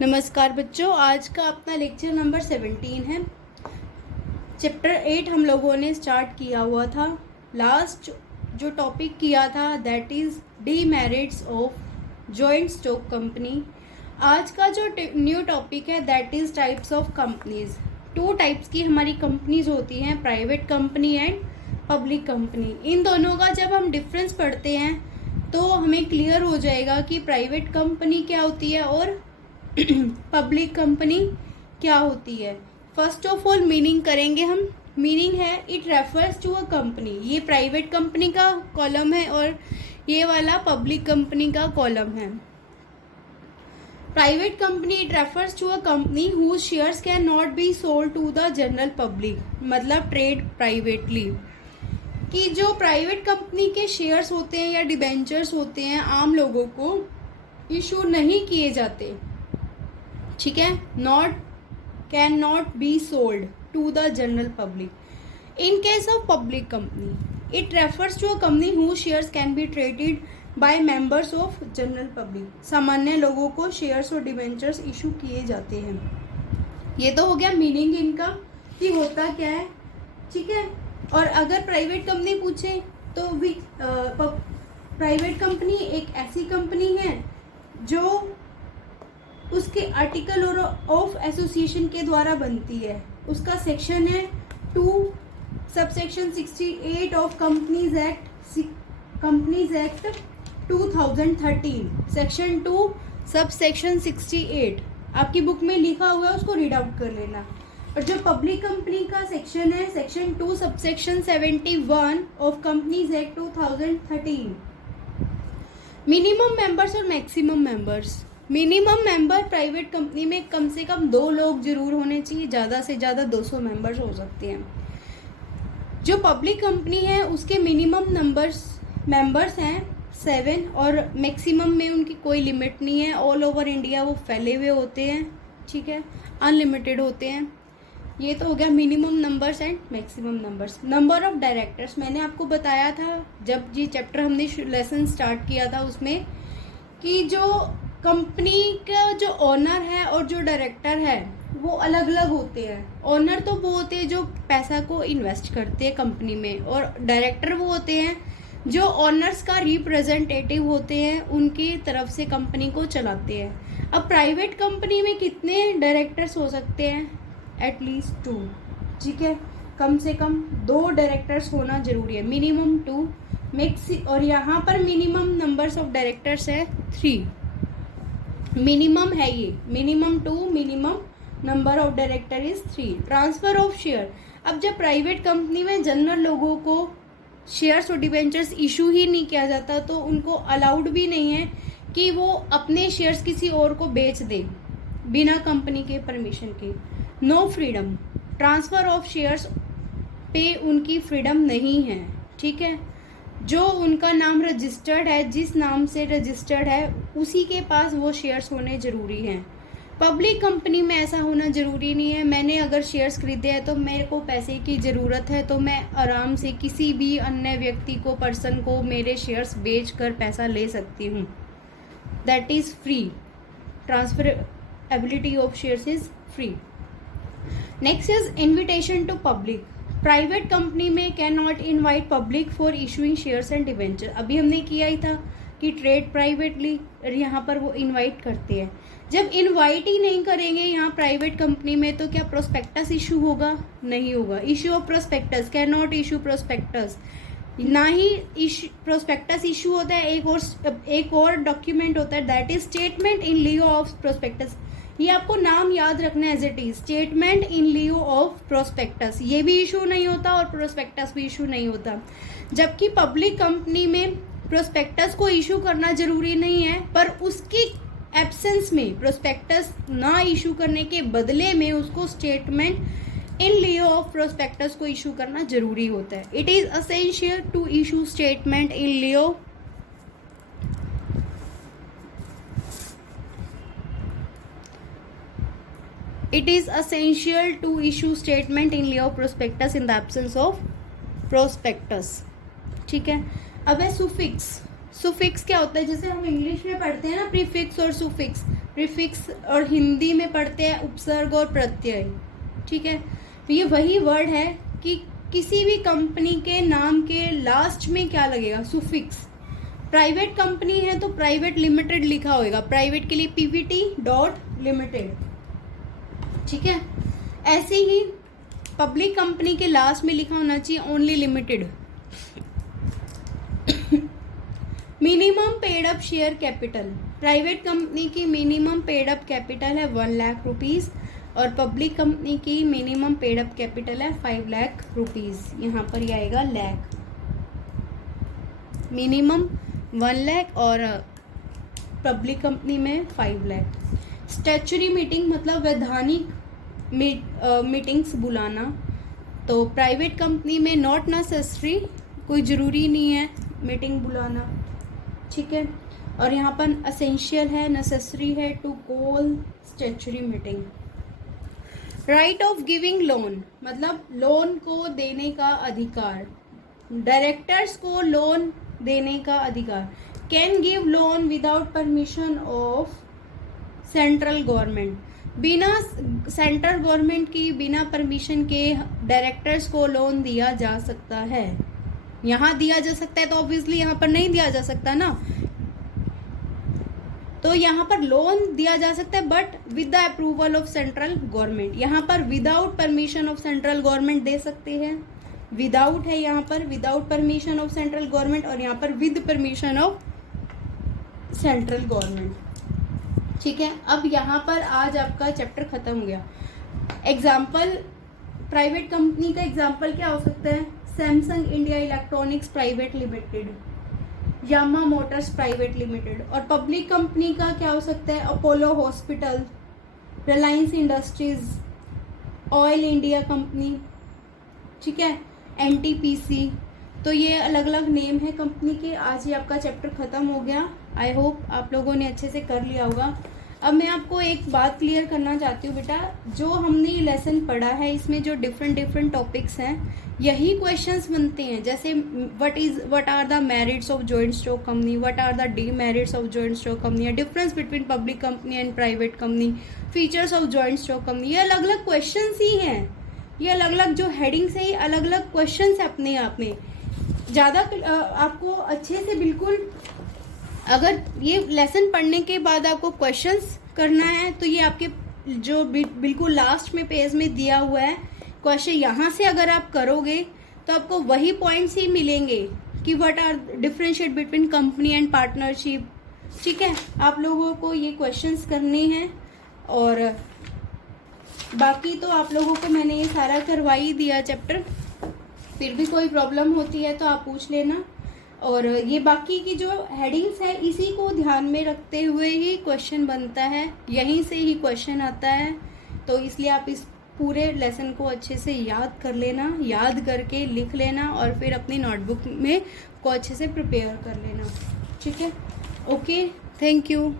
नमस्कार बच्चों, आज का अपना लेक्चर नंबर 17 है। चैप्टर 8 हम लोगों ने स्टार्ट किया हुआ था। लास्ट जो टॉपिक किया था that is demerits of joint stock company. आज का जो न्यू टॉपिक है that is types of companies. 2 types की हमारी कंपनीज होती हैं, private company and public company. इन दोनों का जब हम डिफरेंस पढ़ते हैं तो हमें क्लियर हो जाएगा कि प्राइवेट कंपनी क्या होती है और पब्लिक कंपनी क्या होती है। फर्स्ट ऑफ ऑल मीनिंग करेंगे हम। मीनिंग है it refers to a company. ये प्राइवेट कंपनी का कॉलम है और ये वाला पब्लिक कंपनी का कॉलम है। Private company it refers to a company whose shares can not be sold to the general public, मतलब ट्रेड प्राइवेटली। कि जो प्राइवेट कंपनी के शेयर्स होते हैं या डिबेंचर्स होते हैं आम लोगों को इशू नहीं किए जाते, ठीक है। Can not be sold to the general public. In case of public company it refers to a company who shares can be traded by members of general public. सामान्य लोगों को शेयर्स और डिबेंचर्स इशू किए जाते हैं। ये तो हो गया मीनिंग इनका कि होता क्या है, ठीक है। और अगर प्राइवेट कंपनी पूछे तो प्राइवेट कंपनी एक ऐसी कंपनी है जो उसके आर्टिकल और ऑफ एसोसिएशन के द्वारा बनती है। उसका सेक्शन है 2 subsection 68 of companies act 2013। Section 2 subsection 68 आपकी बुक में लिखा हुआ है, उसको रीड आउट कर लेना। और जो पब्लिक कंपनी का सेक्शन है section 2 subsection 71 of companies act 2013। Minimum members और maximum members. Minimum member private company में कम से कम 2 लोग जरूर होने चाहिए, ज़्यादा से ज़्यादा 200 मेंबर्स हो सकते हैं। जो पब्लिक कंपनी है उसके मिनिमम मेंबर्स हैं 7 और मैक्सिमम में उनकी कोई लिमिट नहीं है। ऑल ओवर इंडिया वो फैले हुए होते हैं, ठीक है, अनलिमिटेड होते हैं। ये तो हो गया minimum numbers and maximum numbers. Number of directors मैंने आपको बताया था जब ये चैप्टर हमने लेसन स्टार्ट किया था उसमें कि जो कंपनी का जो ओनर है और जो डायरेक्टर है वो अलग अलग होते हैं। ओनर तो वो होते हैं जो पैसा को इन्वेस्ट करते हैं कंपनी में, और डायरेक्टर वो होते हैं जो ओनर्स का रिप्रेजेंटेटिव होते हैं, उनकी तरफ से कंपनी को चलाते हैं। अब प्राइवेट कंपनी में कितने डायरेक्टर्स हो सकते हैं? एटलीस्ट 2, ठीक है। कम से कम 2 डायरेक्टर्स होना जरूरी है, मिनिमम 2 और यहाँ पर मिनिमम नंबर्स ऑफ डायरेक्टर्स है 3। मिनिमम है ये, minimum 2, minimum number of director is 3। Transfer of share. अब जब प्राइवेट कंपनी में जनरल लोगों को शेयर्स और डिबेंचर्स इशू ही नहीं किया जाता तो उनको अलाउड भी नहीं है कि वो अपने शेयर्स किसी और को बेच दे बिना कंपनी के परमिशन के। No freedom. Transfer of shares पे उनकी फ्रीडम नहीं है, ठीक है। जो उनका नाम रजिस्टर्ड है, जिस नाम से रजिस्टर्ड है उसी के पास वो शेयर्स होने ज़रूरी हैं। पब्लिक कंपनी में ऐसा होना ज़रूरी नहीं है। मैंने अगर शेयर्स खरीदे हैं तो मेरे को पैसे की ज़रूरत है तो मैं आराम से किसी भी अन्य व्यक्ति को, पर्सन को मेरे शेयर्स बेच कर पैसा ले सकती हूँ। That is free. Transferability of shares is free. Next is invitation to public. Private company में can not invite public for issuing shares and debenture. अभी हमने किया ही था कि ट्रेड प्राइवेटली, यहाँ पर वो इनवाइट करते हैं। जब इनवाइट ही नहीं करेंगे यहाँ प्राइवेट कंपनी में तो क्या प्रोस्पेक्टस इशू होगा? नहीं होगा। Issue of prospectus, can not issue prospectus. ना ही प्रोस्पेक्टस इशू होता है, एक और डॉक्यूमेंट होता है that is statement in lieu of prospectus. ये आपको नाम याद रखना है as it is, statement in lieu of prospectus. ये भी इशू नहीं होता और प्रोस्पेक्टस भी इशू नहीं होता। जबकि पब्लिक कंपनी में प्रोस्पेक्टस को इशू करना जरूरी नहीं है, पर उसकी एब्सेंस में प्रोस्पेक्टस ना इशू करने के बदले में उसको statement in lieu of prospectus को इशू करना जरूरी होता है। It is essential to issue statement in lieu It is essential to issue statement in lieu of prospectus in the absence of prospectus, ठीक है। अब है सुफिक्स। सुफिक्स क्या होता है? जैसे हम इंग्लिश में पढ़ते हैं ना, प्रीफिक्स और सुफिक्स। प्रीफिक्स, और हिंदी में पढ़ते हैं उपसर्ग और प्रत्यय। ठीक है, तो ये वही वर्ड है कि किसी भी कंपनी के नाम के लास्ट में क्या लगेगा, सुफिक्स। प्राइवेट कंपनी है तो प्राइवेट लिमिटेड लिखा होगा, प्राइवेट के लिए पीवीटी डॉट लिमिटेड। ठीक है, ऐसे ही पब्लिक कंपनी के लास्ट में लिखा होना चाहिए only limited. Minimum paid up share capital, private company की मिनिमम पेड अप कैपिटल है 1 लाख रुपीज और पब्लिक कंपनी की मिनिमम पेड अप कैपिटल है 5 लाख रुपीज। यहाँ पर ये आएगा लाख, मिनिमम 1 लाख और पब्लिक कंपनी में 5 लाख। स्टैच्यूरी मीटिंग मतलब वैधानिक मीटिंग्स बुलाना, तो प्राइवेट कंपनी में नॉट नेसेसरी, कोई ज़रूरी नहीं है मीटिंग बुलाना। ठीक है, और यहाँ पर असेंशियल है, नेसेसरी है to call statutory meeting. Right of giving loan मतलब लोन को देने का अधिकार, डायरेक्टर्स को लोन देने का अधिकार। Can give loan without permission of central government, बिना सेंट्रल गवर्नमेंट की बिना परमिशन के डायरेक्टर्स को लोन दिया जा सकता है। यहाँ दिया जा सकता है तो ऑब्वियसली यहाँ पर नहीं दिया जा सकता ना, तो यहाँ पर लोन दिया जा सकता है but with the approval of central government. यहाँ पर without permission of central government दे सकते हैं, विदाउट है यहाँ पर, without permission of central government, और यहाँ पर with permission of central government. ठीक है, अब यहाँ पर आज आपका चैप्टर खत्म हो गया। एग्जाम्पल, प्राइवेट कंपनी का एग्जाम्पल क्या हो सकता है, Samsung India electronics private limited, Yamaha motors private limited. और पब्लिक कंपनी का क्या हो सकता है, Apollo hospital, Reliance industries, oil India company. ठीक है, एनटीपीसी। तो ये अलग अलग नेम है कंपनी के। आज ही आपका चैप्टर खत्म हो गया। आई होप आप लोगों ने अच्छे से कर लिया होगा। अब मैं आपको एक बात क्लियर करना चाहती हूँ बेटा, जो हमने ये लेसन पढ़ा है इसमें जो डिफरेंट टॉपिक्स हैं यही क्वेश्चंस बनते हैं। जैसे what are the merits of joint stock company, what are the demerits of joint stock company, difference between public company and private company, features of joint stock company, ये अलग अलग question ही हैं। ये अलग अलग जो हेडिंग से ही अलग अलग क्वेश्चन है अपने आप में। ज़्यादा आपको अच्छे से बिल्कुल, अगर ये लेसन पढ़ने के बाद आपको क्वेश्चंस करना है तो ये आपके जो बिल्कुल लास्ट में पेज में दिया हुआ है क्वेश्चन, यहाँ से अगर आप करोगे तो आपको वही पॉइंट्स ही मिलेंगे कि what are differentiate between company and partnership. ठीक है, आप लोगों को ये क्वेश्चंस करने हैं और बाकी तो आप लोगों को मैंने ये सारा करवा ही दिया चैप्टर। फिर भी कोई प्रॉब्लम होती है तो आप पूछ लेना। और ये बाकी की जो हेडिंग्स है इसी को ध्यान में रखते हुए ही क्वेश्चन बनता है, यहीं से ही क्वेश्चन आता है। तो इसलिए आप इस पूरे लेसन को अच्छे से याद कर लेना, याद करके लिख लेना और फिर अपनी नोटबुक में को अच्छे से प्रिपेयर कर लेना। ठीक है, ओके, थैंक यू।